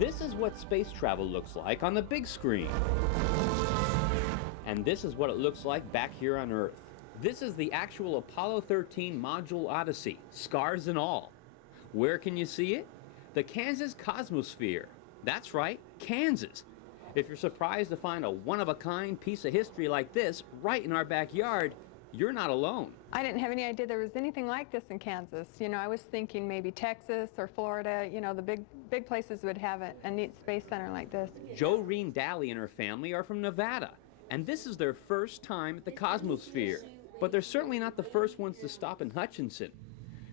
This is what space travel looks like on the big screen. And this is what it looks like back here on Earth. This is the actual Apollo 13 Module Odyssey, scars and all. Where can you see it? The Kansas Cosmosphere. That's right, Kansas. If you're surprised to find a one-of-a-kind piece of history like this right in our backyard, you're not alone. I didn't have any idea there was anything like this in Kansas. You know, I was thinking maybe Texas or Florida, you know, the big places would have a neat space center like this. Joreen Daly and her family are from Nevada, and this is their first time at the Cosmosphere. But they're certainly not the first ones to stop in Hutchinson.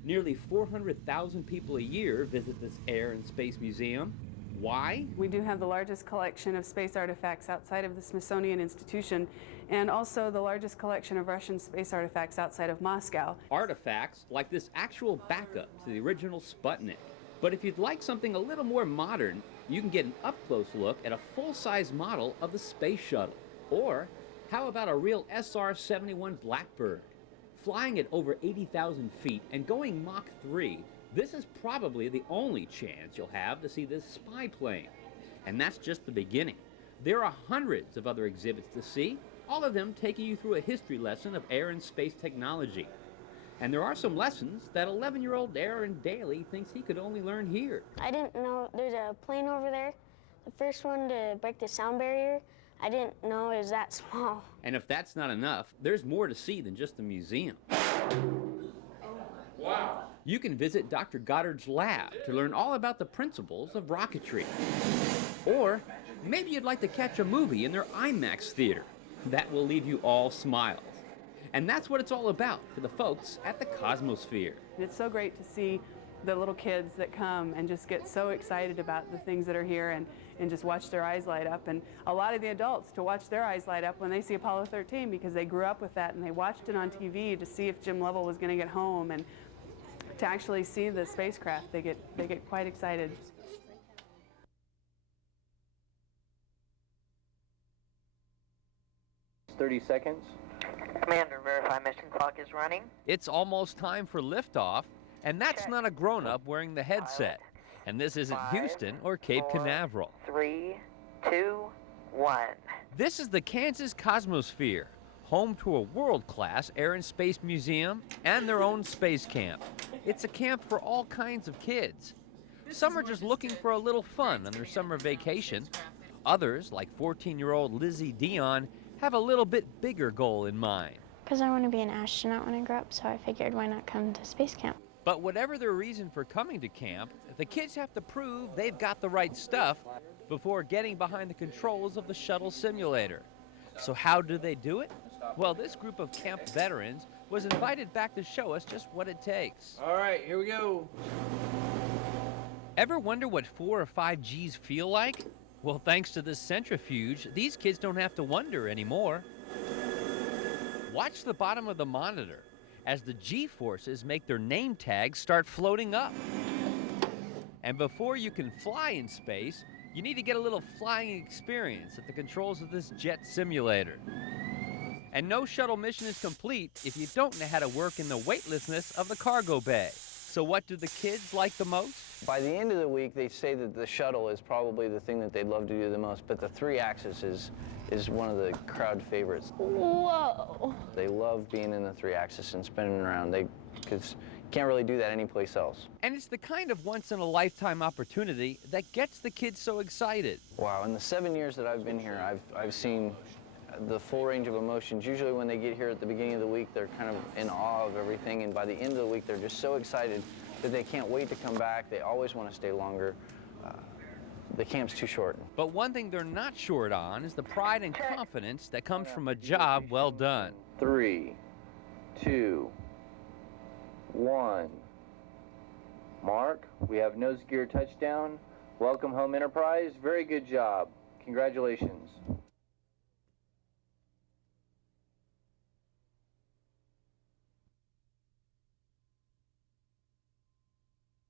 Nearly 400,000 people a year visit this Air and Space Museum. Why? We do have the largest collection of space artifacts outside of the Smithsonian Institution, and also the largest collection of Russian space artifacts outside of Moscow. Artifacts like this actual backup to the original Sputnik. But if you'd like something a little more modern, you can get an up-close look at a full-size model of the space shuttle. Or how about a real SR-71 Blackbird? Flying at over 80,000 feet and going Mach 3, this is probably the only chance you'll have to see this spy plane. And that's just the beginning. There are hundreds of other exhibits to see, all of them taking you through a history lesson of air and space technology. And there are some lessons that 11-year-old Aaron Daly thinks he could only learn here. I didn't know there's a plane over there, the first one to break the sound barrier. I didn't know it was that small. And if that's not enough, there's more to see than just the museum. Wow. You can visit Dr. Goddard's lab to learn all about the principles of rocketry. Or maybe you'd like to catch a movie in their IMAX theater. That will leave you all smiles. And that's what it's all about for the folks at the Cosmosphere. It's so great to see the little kids that come and just get so excited about the things that are here and just watch their eyes light up. And a lot of the adults to watch their eyes light up when they see Apollo 13 because they grew up with that and they watched it on TV to see if Jim Lovell was going to get home, and to actually see the spacecraft, they get quite excited. "30 seconds. Commander, verify mission clock is running. It's almost time for liftoff, and that's not a grown-up wearing the headset. And this isn't Houston or Cape Canaveral. 3, 2, 1. This is the Kansas Cosmosphere, home to a world-class air and space museum and their own space camp. It's a camp for all kinds of kids. Some are just looking for a little fun on their summer vacation. Others, like 14-year-old Lizzie Dion, have a little bit bigger goal in mind. Because I want to be an astronaut when I grow up, so I figured why not come to space camp. But whatever their reason for coming to camp, the kids have to prove they've got the right stuff before getting behind the controls of the shuttle simulator. So how do they do it? Well, this group of camp veterans was invited back to show us just what it takes. All right, here we go. Ever wonder what 4 or 5 Gs feel like? Well, thanks to this centrifuge, these kids don't have to wonder anymore. Watch the bottom of the monitor as the G-forces make their name tags start floating up. And before you can fly in space, you need to get a little flying experience at the controls of this jet simulator. And no shuttle mission is complete if you don't know how to work in the weightlessness of the cargo bay. So what do the kids like the most? By the end of the week, they say that the shuttle is probably the thing that they'd love to do the most, but the 3-axis is one of the crowd favorites. Whoa! They love being in the 3-axis and spinning around, because you can't really do that anyplace else. And it's the kind of once-in-a-lifetime opportunity that gets the kids so excited. Wow, in the 7 years that I've been here, I've seen the full range of emotions. Usually when they get here at the beginning of the week, they're kind of in awe of everything, and by the end of the week, they're just so excited that they can't wait to come back. They always want to stay longer. The camp's too short. But one thing they're not short on is the pride and confidence that comes from a job well done. 3, 2, 1. Mark, we have nose gear touchdown. Welcome home, Enterprise. Very good job. Congratulations.